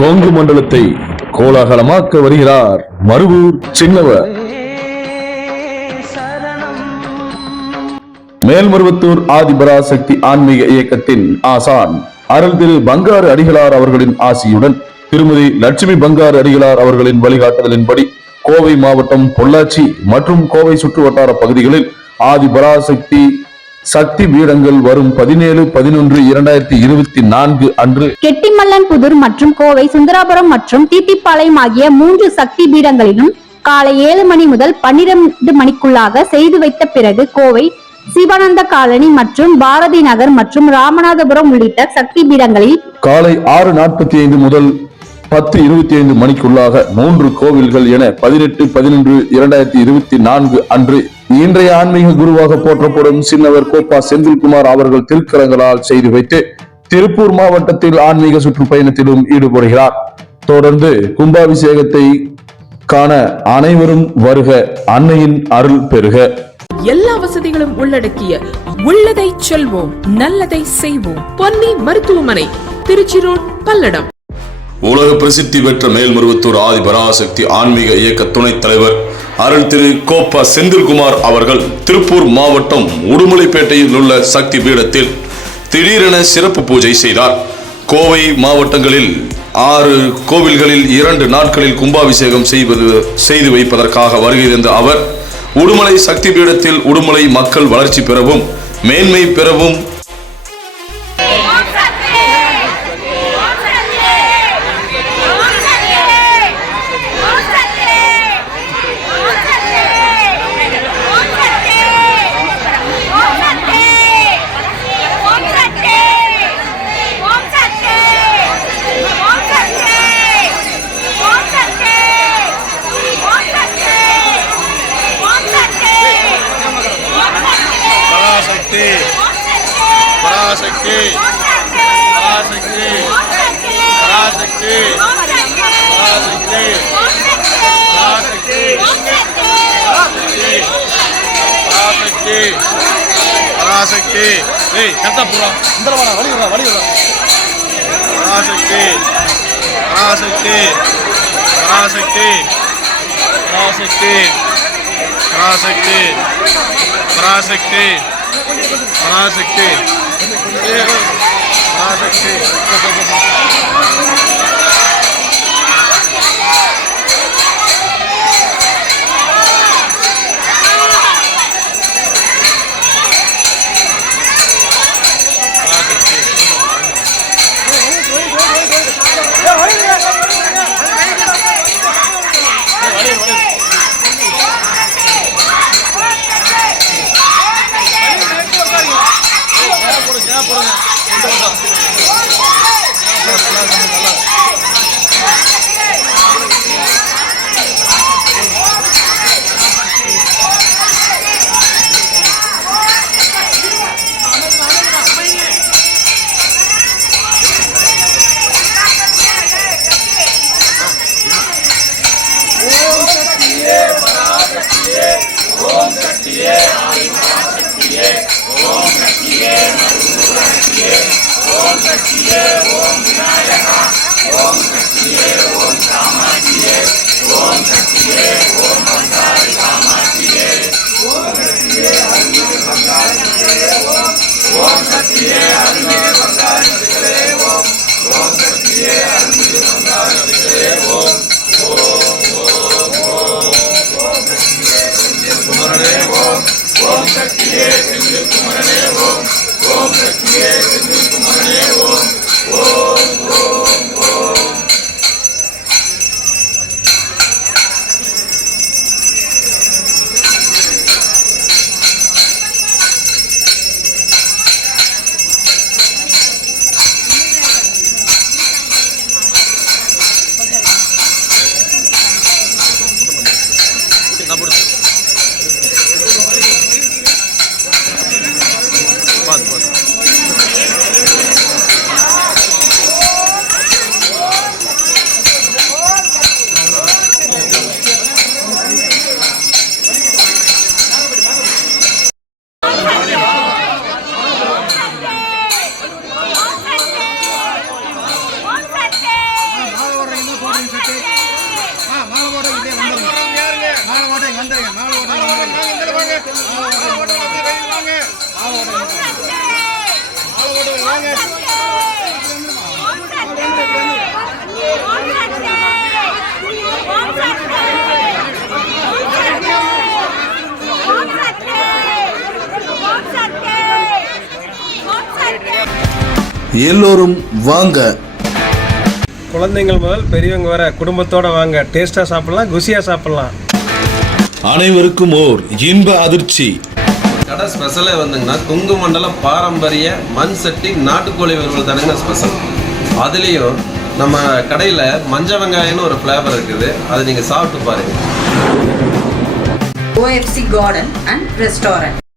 கோங்கு மண்டலத்தை கோலாகலமாக்க வருகிறார் மருவூர் சின்னவர். மேல்மருவத்தூர் ஆதிபராசக்தி ஆன்மீக இயக்கத்தின் ஆசான். அருள் திரு பங்காரு அடிகளார் அவர்களின் ஆசியுடன் திருமதி லட்சுமி பங்காரு அடிகளார் அவர்களின் வழிகாட்டுதலின்படி கோவை மாவட்டம் பொள்ளாச்சி மற்றும் கோவை சுற்றுவட்டார பகுதிகளில் ஆதிபராசக்தி சக்தி பீடங்கள் வரும் பதினேழு பதினொன்று இரண்டாயிரத்தி இருபத்தி நான்கு அன்று கெட்டிமல்லன்புதூர் மற்றும் கோவை சுந்தராபுரம் மற்றும் தீத்திப்பாளையம் ஆகிய மூன்று சக்தி பீடங்களிலும் காலை ஏழு மணி முதல் பன்னிரண்டு மணிக்குள்ளாக செய்து வைத்த பிறகு கோவை சிவானந்த காலனி மற்றும் பாரதி நகர் மற்றும் ராமநாதபுரம் உள்ளிட்ட சக்தி பீடங்களில் காலை ஆறு நாற்பத்தி ஐந்து முதல் பத்து இருபத்தி ஐந்து மணிக்குள்ளாக மூன்று கோவில்கள் என பதினெட்டு பதினொன்று இரண்டாயிரத்தி இருபத்தி நான்கு அன்று இன்றைய ஆன்மீக குருவாக போற்றப்படும் சின்னவர் கோப்பா செந்தில்குமார் அவர்கள் திருக்கரங்களால் செய்து வைத்து திருப்பூர் மாவட்டத்தில் ஆன்மீக சுற்றுப்பயணத்திலும் ஈடுபடுகிறார். தொடர்ந்து கும்பாபிஷேகத்தை காண அனைவரும் வருக அன்னையின் அருள் பெறுக எல்லா வசதிகளும் உள்ளடக்கிய உள்ளதை செல்வோம் நல்லதை செய்வோம். பொன்னி மருத்துவமனை திருச்சி ரோட் பல்லடம். உலக பிரசித்தி பெற்ற மேல்மருவத்தூர் ஆதி பராசக்தி ஆன்மீக இயக்க துணைத் தலைவர் அருள் திரு கோப்பா செந்தில்குமார் அவர்கள் திருப்பூர் மாவட்டம் உடுமலைப்பேட்டையில் உள்ள சக்தி பீடத்தில் திடீரென சிறப்பு பூஜை செய்தார். கோவை மாவட்டங்களில் ஆறு கோவில்களில் இரண்டு நாட்களில் கும்பாபிஷேகம் செய்வது செய்து வைப்பதற்காக வருகை தந்த அவர் உடுமலை சக்தி பீடத்தில் உடுமலை மக்கள் வளர்ச்சி பெறவும் மேன்மை பெறவும் பராசக்தி. ஏய் கரெக்டா போடா. இந்த வாடா வழி விடுறா வழி விடுறா. பராசக்தி. பராசக்தி. பராசக்தி. பராசக்தி. பராசக்தி. பராசக்தி. பராசக்தி. பராசக்தி. கட்சியே ஓம் விநாயகா ஓம் எல்லோரும் வாங்க. குழந்தைங்கள் முதல் பெரியவங்க வர குடும்பத்தோட வாங்க. டேஸ்டா சாப்பிடலாம் குசியா சாப்பிடலாம். அனைவருக்கும் ஓர் இன்ப அதிர்ச்சி. கடை ஸ்பெஷலே வந்துங்கன்னா கொங்கு மண்டலம் பாரம்பரிய மண் சட்டி நாட்டுக்கோழி வறுவல் தானுங்க ஸ்பெஷல் அதுலேயும் நம்ம கடையில் மஞ்ச வெங்காயம்னு ஒரு ஃப்ளேவர் இருக்குது. அதை நீங்கள் சாப்பிட்டு பாருங்கள் OFC Garden and Restaurant.